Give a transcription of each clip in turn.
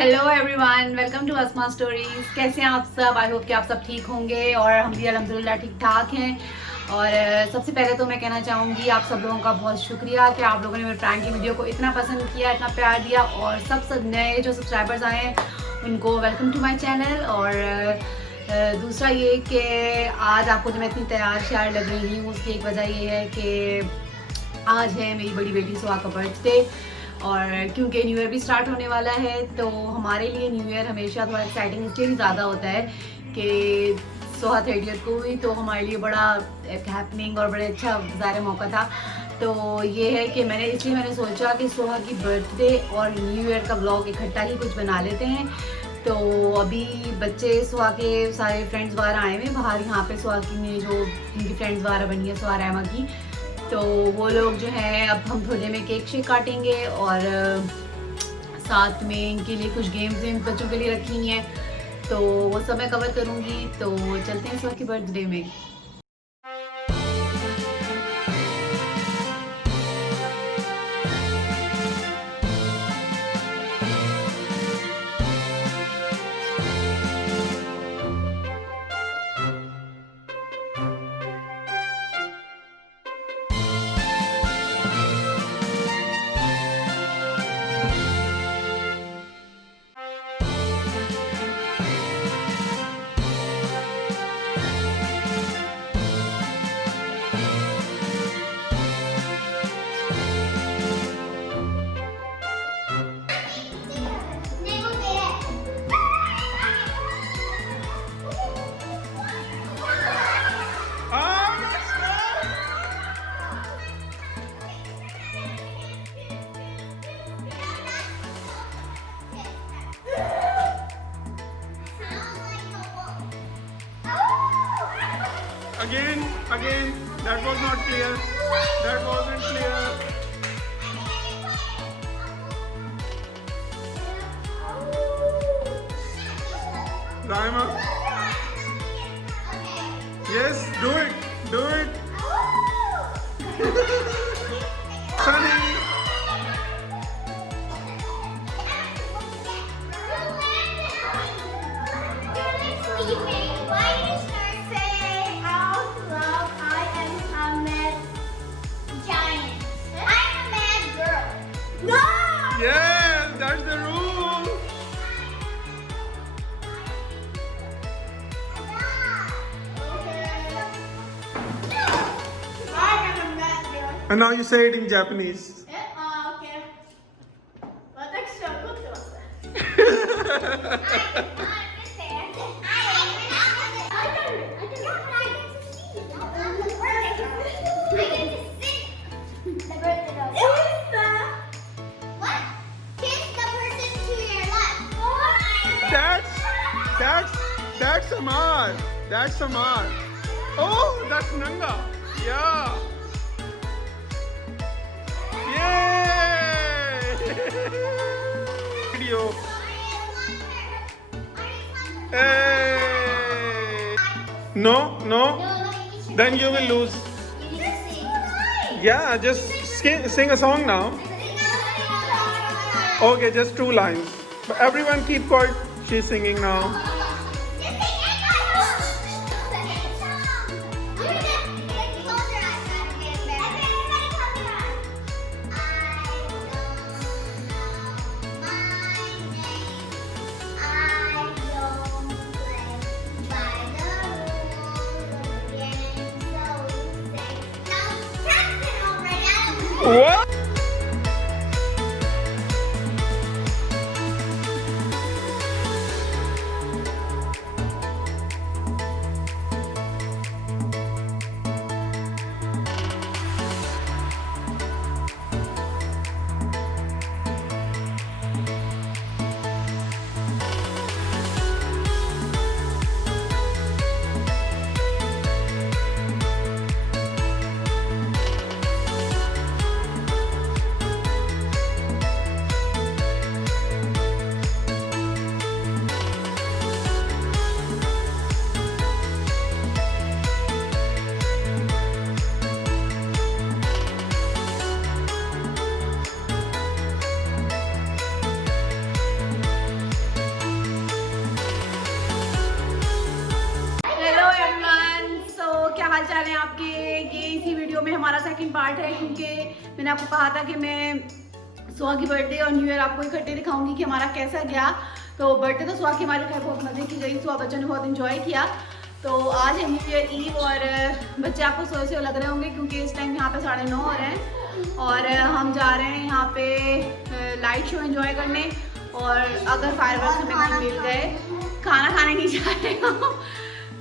Hello everyone, welcome to Asma stories. कैसे हैं आप सब? आई होप कि आप सब ठीक होंगे और हम भी अल्हम्दुलिल्लाह ठीक ठाक हैं। और सबसे पहले तो मैं कहना चाहूँगी आप सब लोगों का बहुत शुक्रिया कि आप लोगों ने मेरे प्रैंक की वीडियो को इतना पसंद किया, इतना प्यार दिया। और सब नए जो सब्सक्राइबर्स आए हैं उनको वेलकम टू माई चैनल। और दूसरा ये कि आज आपको जो मैं इतनी तैयार श्यार लग रही हूँ उसकी एक वजह ये है कि आज है मेरी बड़ी बेटी सुहा का बर्थडे। और क्योंकि न्यू ईयर भी स्टार्ट होने वाला है तो हमारे लिए न्यू ईयर हमेशा थोड़ा एक्साइटिंग इसलिए भी ज़्यादा होता है कि सुहा 30th को हुई तो हमारे लिए बड़ा एक हैपनिंग और बड़े अच्छा ज़ाहिर मौका था। तो ये है कि मैंने सोचा कि सुहा की बर्थडे और न्यू ईयर का व्लॉग इकट्ठा ही कुछ बना लेते हैं। तो अभी बच्चे सुहा के सारे फ्रेंड्स वगैरह आए हुए बाहर, यहाँ पे सुहा की ने जो उनकी फ्रेंड्स वगैरह बनी है सुहा रहमा की, तो वो लोग जो हैं अब हम थोड़े में केक शेक काटेंगे और साथ में इनके लिए कुछ गेम्स इन बच्चों के लिए रखी हैं तो वो सब मैं कवर करूँगी। तो चलते हैं सुहा की बर्थडे में। Again, that was not clear. That wasn't clear. Raima. Yes, do it. Do it. Sunny. Yes, that's the rule. And now you say it in Japanese. That's Amar. That's Amar. Oh, that's Nanga. Yeah. Yay! Video. Hey. No. Then you will lose. Yeah, just sing a song now. Okay, just 2 lines. But everyone keep quiet. She's singing now. What? चाल है आपके? ये इसी video में हमारा second part है, क्योंकि मैंने आपको कहा था कि मैं सुहा की बर्थडे और न्यू ईयर आपको इकट्ठे दिखाऊंगी कि हमारा कैसा गया। तो बर्थडे तो सुहा की हमारे खैर बहुत मज़े की गई, सुहा बच्चों ने बहुत इंजॉय किया। तो आज है न्यू ईयर ईव और बच्चे आपको सोए से लग रहे होंगे क्योंकि इस टाइम यहाँ पे 9:30 हो रहे हैं और हम जा रहे हैं यहाँ पे लाइट शो एंजॉय करने। और अगर फायरवर्क्स हमें कहीं मिल गए, खाना खाने नहीं जा रहे हम।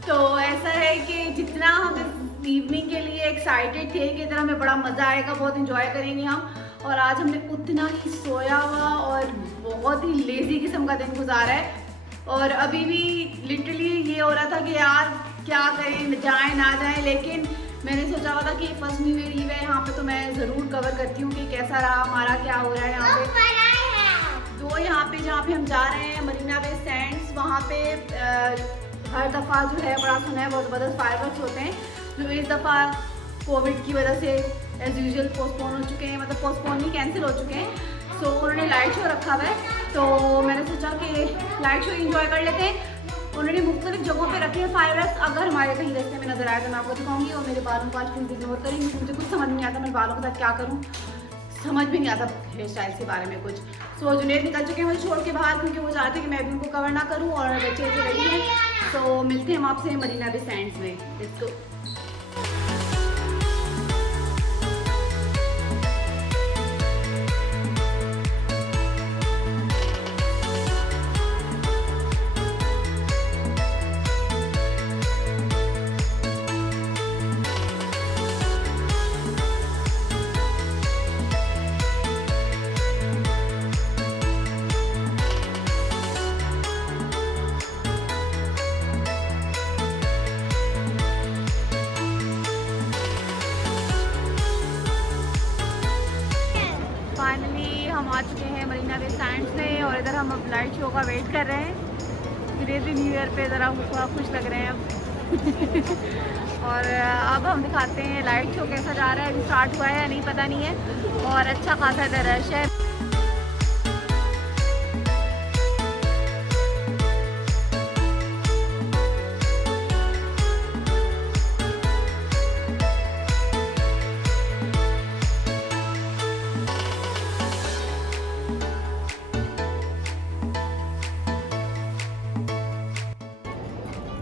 तो ऐसा है कि जितना हम इस इवनिंग के लिए एक्साइटेड थे कि इधर हमें बड़ा मज़ा आएगा, बहुत इंजॉय करेंगे हम, और आज हमने उतना ही सोया हुआ और बहुत ही लेजी किस्म का दिन गुजारा है। और अभी भी लिटरली ये हो रहा था कि यार क्या करें, जाएं ना जाएं, लेकिन मैंने सोचा हुआ था कि फर्स्ट न्यू ईयर ईव है यहाँ पे तो मैं ज़रूर कवर करती हूँ कि कैसा रहा हमारा, क्या हो रहा है यहाँ पे। तो यहाँ पे जहाँ पे हम जा रहे हैं मरीना बे सैंड्स, वहाँ पे हर दफ़ा जो है बड़ा सुना है बहुत ज़बरदस्त फायरवर्क्स होते हैं, जो इस दफ़ा कोविड की वजह से एज यूजुअल पोस्टपोन हो चुके हैं, मतलब पोस्टपोन नहीं कैंसिल हो चुके हैं। सो उन्होंने लाइट शो रखा हुआ है, तो मैंने सोचा कि लाइट शो एंजॉय कर लेते हैं। उन्होंने मुख्तलिफ जगहों पे रखे हैं फायरवर्क्स, अगर हमारे कहीं रास्ते में नजर आए तो मैं आपको दिखाऊंगी। और मेरे बालों को आज प्लीज़ इग्नोर करेंगे, मुझे कुछ समझ नहीं आता मैं बालों के साथ क्या करूँ, समझ भी नहीं आता हेयर स्टाइल के बारे में कुछ। सो जुनेद निकल चुके हैं मुझे छोड़ के बाहर, क्योंकि वो चाहते हैं कि मैं भी उनको कवर ना करूँ और बच्चे जो रेडी हैं। तो मिलते हैं हम आपसे मरीना बे सैंड्स में। Let's go. फाइनली हम आ चुके हैं मरीना बे सैंड्स में और इधर हम अब लाइट शो का वेट कर रहे हैं। क्रेजी न्यू ईयर पे ज़रा थोड़ा खुश लग रहे हैं अब। और अब हम दिखाते हैं लाइट शो कैसा जा रहा है, अभी स्टार्ट हुआ है या नहीं पता नहीं है, और अच्छा खासा इधर रश है।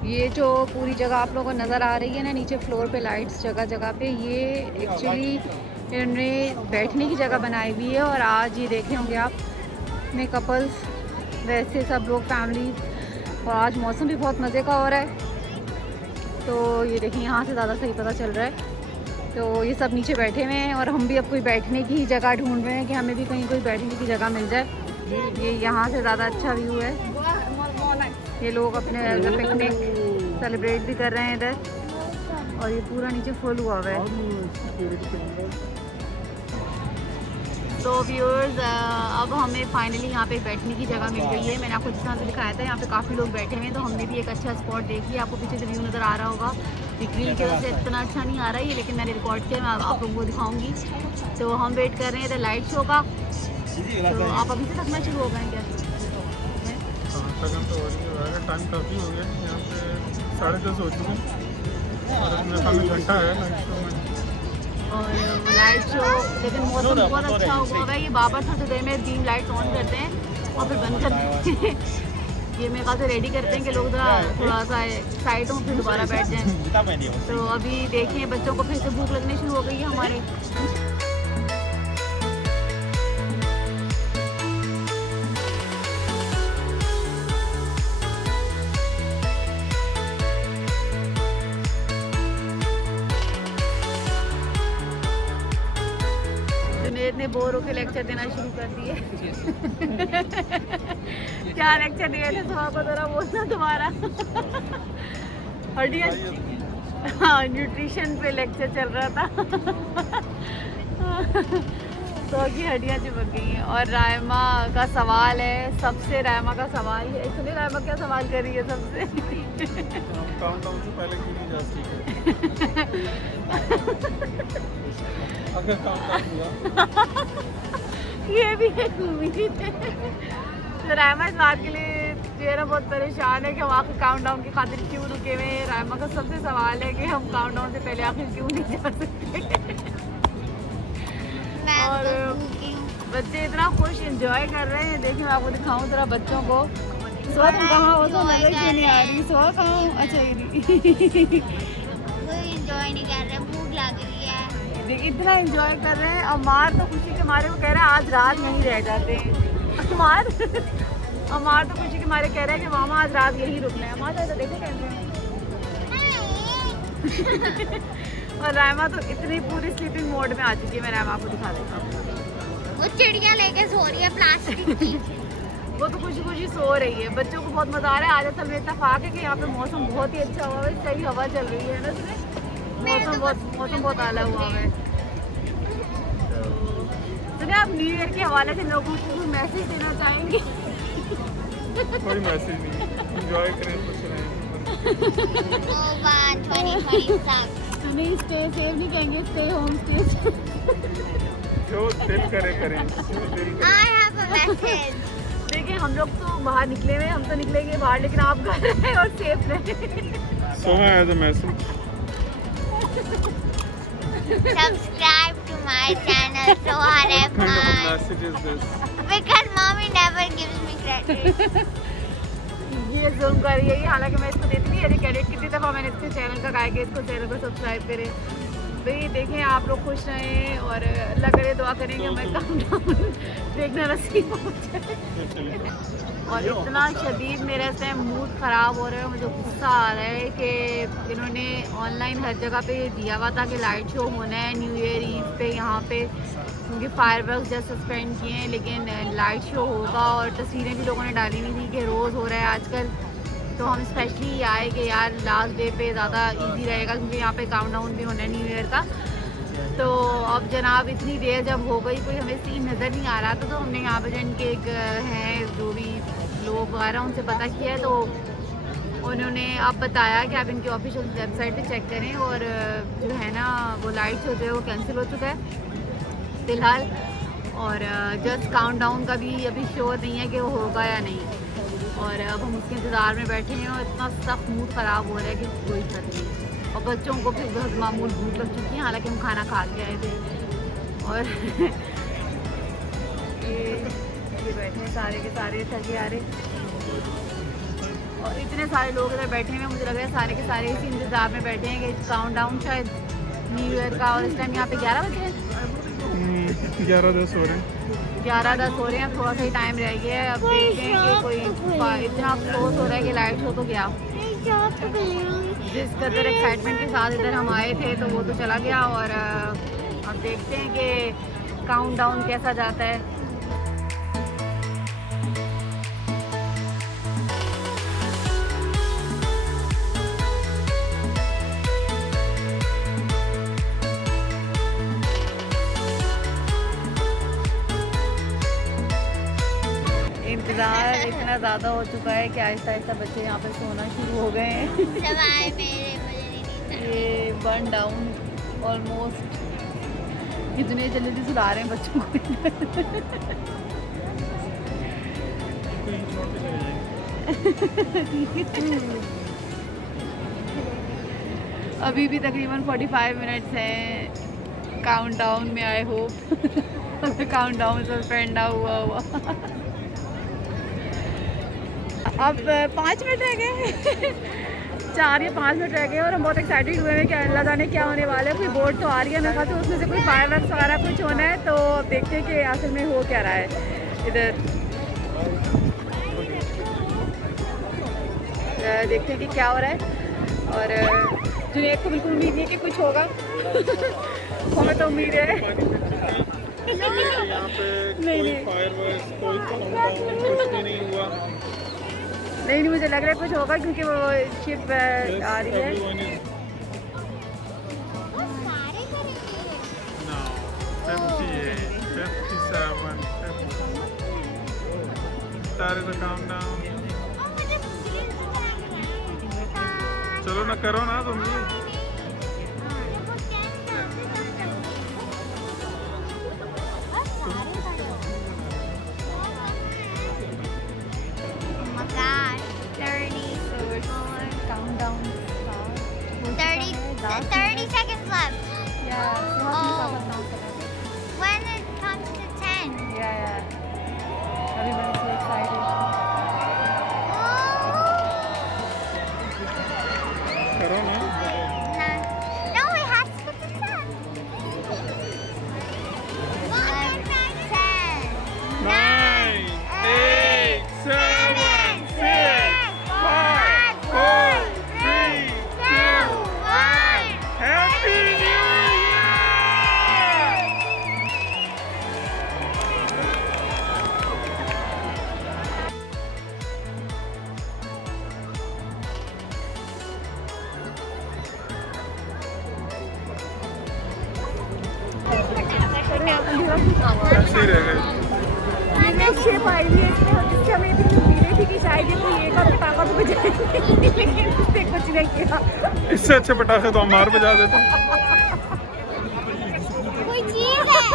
ये जो पूरी जगह आप लोगों को नज़र आ रही है ना नीचे फ्लोर पे लाइट्स जगह जगह पे, ये एक्चुअली इन्होंने बैठने की जगह बनाई हुई है। और आज ये देखे होंगे आप में कपल्स, वैसे सब लोग फैमिली, और आज मौसम भी बहुत मज़े का हो रहा है। तो ये देखिए यहाँ से ज़्यादा सही पता चल रहा है। तो ये सब नीचे बैठे हुए हैं और हम भी अब कोई बैठने की जगह ढूंढ रहे हैं कि हमें भी कहीं कोई बैठने की जगह मिल जाए। ये यहाँ से ज़्यादा अच्छा व्यू है। ये लोग अपने पिकनिक सेलिब्रेट भी कर रहे हैं इधर, और ये पूरा नीचे फुल हुआ हुआ है। तो व्यूअर्स अब हमें फाइनली यहाँ पे बैठने की जगह मिल गई है। मैंने आपको जिस तरह से दिखाया था यहाँ पे काफ़ी लोग बैठे हुए हैं, तो हमने भी एक अच्छा स्पॉट देख लिया। आपको पीछे से व्यू नज़र आ रहा होगा, ग्रिल की वजह से इतना अच्छा नहीं आ रहा है ये, लेकिन मैंने रिकॉर्ड किया, मैं आप लोगों को दिखाऊंगी। तो हम वेट कर रहे हैं इधर लाइट शो का। तो आप अभी से थकना शुरू हो गए हैं क्या? थकन तो हो रही है, टाइम काफ़ी हो गया, यहाँ पे 10:30 हो चुके हैं और अपने सामने घंटा है लाइट शो में। और लाइट शो, लेकिन मौसम बहुत अच्छा होगा। ये बाबा थोड़ी देर में बीम लाइट ऑन करते हैं और फिर बंद करते हैं। ये मेरे ख्याल से रेडी करते हैं कि लोग थोड़ा सा एक्साइट हों फिर दोबारा बैठ जाएँ। तो अभी देखिए बच्चों को फिर से भूख लगनी शुरू हो गई है हमारे। ने बोर होकर लेक्चर देना शुरू कर दिए। क्या लेक्चर दिए थे सुबह को, जरा बोलना दोबारा। हड्डियाँ, हाँ न्यूट्रिशन पे लेक्चर चल रहा था। तो की हड्डियाँ चिपक गई हैं। और रायमा का सवाल है, सबसे रायमा का सवाल है। इसलिए रायमा क्या सवाल कर रही है सबसे? काउंटडाउन से पहले क्यों नहीं जाती है? अगर काउंटडाउन हुआ ये भी एक उम्मीद है। तो रायमा इस बात के लिए जो है ना बहुत परेशान है कि हम आखिर काउंटडाउन की खातिर क्यों रुके हुए हैं। रायमा का सबसे सवाल है कि हम काउंटडाउन से पहले आखिर क्यों नहीं जा सकते। और बच्चे इतना खुश एंजॉय कर रहे हैं। देखिए मैं आपको दिखाऊं जरा बच्चों को। सुहा तुम कहाँ हो? तो नजर क्यों नहीं आ रही? सुहा कहाँ हो? अच्छा ये कोई एंजॉय नहीं कर रहे, भूख लग रही है। देखिए इतना एंजॉय कर रहे हैं। अमार तो खुशी के मारे वो कह रहा है आज रात यहीं रह जाते हैं। अमार तो खुशी के मारे कह रहा है कि मामा आज रात यहीं रुकना है। अमार तो देखो कैसे और रायमा तो इतनी पूरी स्लीपिंग मोड में आ चुकी है। मैं रायमा आपको दिखा देता हूँ। वो चिड़िया लेके सो रही है प्लास्टिक की। वो तो खुशी खुशी सो रही है। बच्चों को बहुत मजा आ रहा है। आज असल में इत्तेफाक है कि यहाँ पे मौसम बहुत ही अच्छा हुआ है। सही हवा चल रही है ना इसमें। मौसम बहुत आला हुआ है। तो आप न्यू ईयर के हवाले से लोगों को मैसेज देना चाहेंगे? कोई मैसेज नहीं, एंजॉय करें, खुश रहें। Over 2026. नहीं स्टे सेफ नहीं कहेंगे, स्टे होम स्टे। जो दिल करे करें, जो दिल करे। I have a message. देखिए हम लोग तो बाहर निकले हुए, हम तो निकलेंगे बाहर, लेकिन आप घर रहें और सेफ रहें। Soha has a message. Subscribe to my channel, Soha What kind of a Rahman. message is this? Because mommy never gives me credit. ये जूम कर रही है। हालांकि मैं इसको देती नहीं है क्रेडिट। कितनी दफ़ा मैंने इसके चैनल का कहा कि इसको चैनल को सब्सक्राइब करें। भाई देखें आप लोग खुश रहें और अल्लाह करे दुआ करेंगे मैं काउंटडाउन देखना नसीब हो जाए। और इतना शदीद मेरा इस टाइम मूड ख़राब हो रहा है। मुझे गुस्सा आ रहा है कि इन्होंने ऑनलाइन हर जगह पे दिया हुआ था कि लाइट शो होना है न्यू ईयर ईव पे यहाँ पे, क्योंकि फायरवर्क्स जस्ट सस्पेंड किए हैं, लेकिन लाइट शो होगा। और तस्वीरें भी लोगों ने डाली हुई थी कि रोज़ हो रहा है आजकल। तो हम स्पेशली आए कि यार लास्ट डे पे ज़्यादा इजी रहेगा, क्योंकि यहाँ पे काउंटडाउन भी होना है न्यू ईयर का। तो अब जनाब इतनी देर जब हो गई कोई हमें सीन नज़र नहीं आ रहा था, तो हमने यहाँ पे जो इनके एक हैं जो भी लोग वगैरह उनसे पता किया है। तो उन्होंने अब बताया कि आप इनकी ऑफिशियल वेबसाइट पे चेक करें और जो है ना वो लाइट शो जो है वो कैंसिल हो चुका है फ़िलहाल। और जस्ट काउंटडाउन का भी अभी श्योर नहीं है कि वो होगा या नहीं। और अब हम उसके इंतज़ार में बैठे हैं और इतना सख्त मूड ख़राब हो रहा है कि कोई फर्क नहीं। और बच्चों को फिर बहुत मामूल भूख लग चुकी है, हालांकि हम खाना खा के आए थे। और ये बैठे हैं सारे के सारे थके आ रहे, और इतने सारे लोग इधर बैठे हैं। मुझे लग रहा है सारे के सारे इसी इंतज़ार में बैठे हैं कि काउंटडाउन शायद न्यू ईयर का। और इस टाइम यहाँ पे 11 बजे हैं, 11-10 हो रहे हैं। 11-10 हो रहे हैं। थोड़ा सा ही टाइम रह गया है। अब देखते हैं कि कोई इतना अफसोस हो रहा है कि लाइट शो तो गया। जिस कदर एक्साइटमेंट के साथ इधर हम आए थे तो वो तो चला गया। और अब देखते हैं कि काउंटडाउन कैसा जाता है। इंतज़ार इतना ज़्यादा हो चुका है कि आहिस्ता आहिस्ता बच्चे यहाँ पे सोना शुरू हो गए हैं। सवाल मेरे मुझे नहीं था। ये बर्न डाउन ऑलमोस्ट, कितने जल्दी सुला रहे हैं बच्चों को। अभी भी तकरीबन 45 मिनट्स हैं काउंटडाउन में। आई होप काउंटडाउन सस्पेंड हुआ अब 5 मिनट रह गए। 4 या 5 मिनट रह गए और हम बहुत एक्साइटेड हुए हैं कि अल्लाह जाने क्या होने वाला है। कोई बोर्ड तो आ रही है ना, तो उसमें से कोई फायरवर्क्स वगैरह कुछ होना है। तो देखते हैं कि असल में हो क्या रहा है इधर। देखते हैं कि क्या हो रहा है। और जुनैद को बिल्कुल उम्मीद नहीं है कि कुछ होगा। हमें तो उम्मीद है यहाँ पे कोई फायरवर्क्स, कोई काउंटडाउन कुछ भी नहीं हुआ। नहीं मुझे लग रहा है कुछ होगा, क्योंकि वो शिप आ रही है। सारे करेंगे। No, 58, 57, 50. Started the countdown. चलो ना करो ना तुम भी। Oh my God. टूटा हुआ है। ऐसे ही रह गए। मैंने एक शेप आई हुई है इसमें, जिससे हमें इतनी उम्मीदें थी कि शायद ये कोई एक और पटाखा तो बजाएंगे, लेकिन इसने कुछ नहीं किया। इससे अच्छे पटाखे तो हम मार बजा देते। कोई चीज है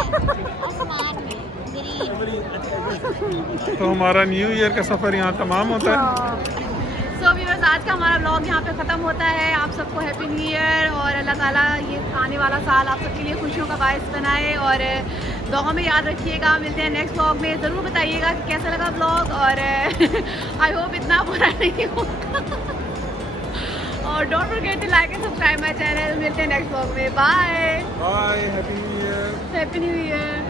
आसमान में ग्रीन। तो हमारा न्यू ईयर का सफ़र यहाँ तमाम होता है। सो व्यूअर्स, आज का हमारा व्लॉग यहाँ पे ख़त्म होता है। आप सबको हैप्पी न्यू ईयर और अल्लाह ताला ये आने वाला साल आप सबके लिए खुशियों का बायस बनाए और दुआ में याद रखिएगा। मिलते हैं नेक्स्ट व्लॉग में। ज़रूर बताइएगा कि कैसा लगा व्लॉग और आई होप इतना बुरा नहीं होगा। और don't forget to like and subscribe my channel. मिलते हैं नेक्स्ट व्लॉग में। Bye bye, happy new year. Happy new year.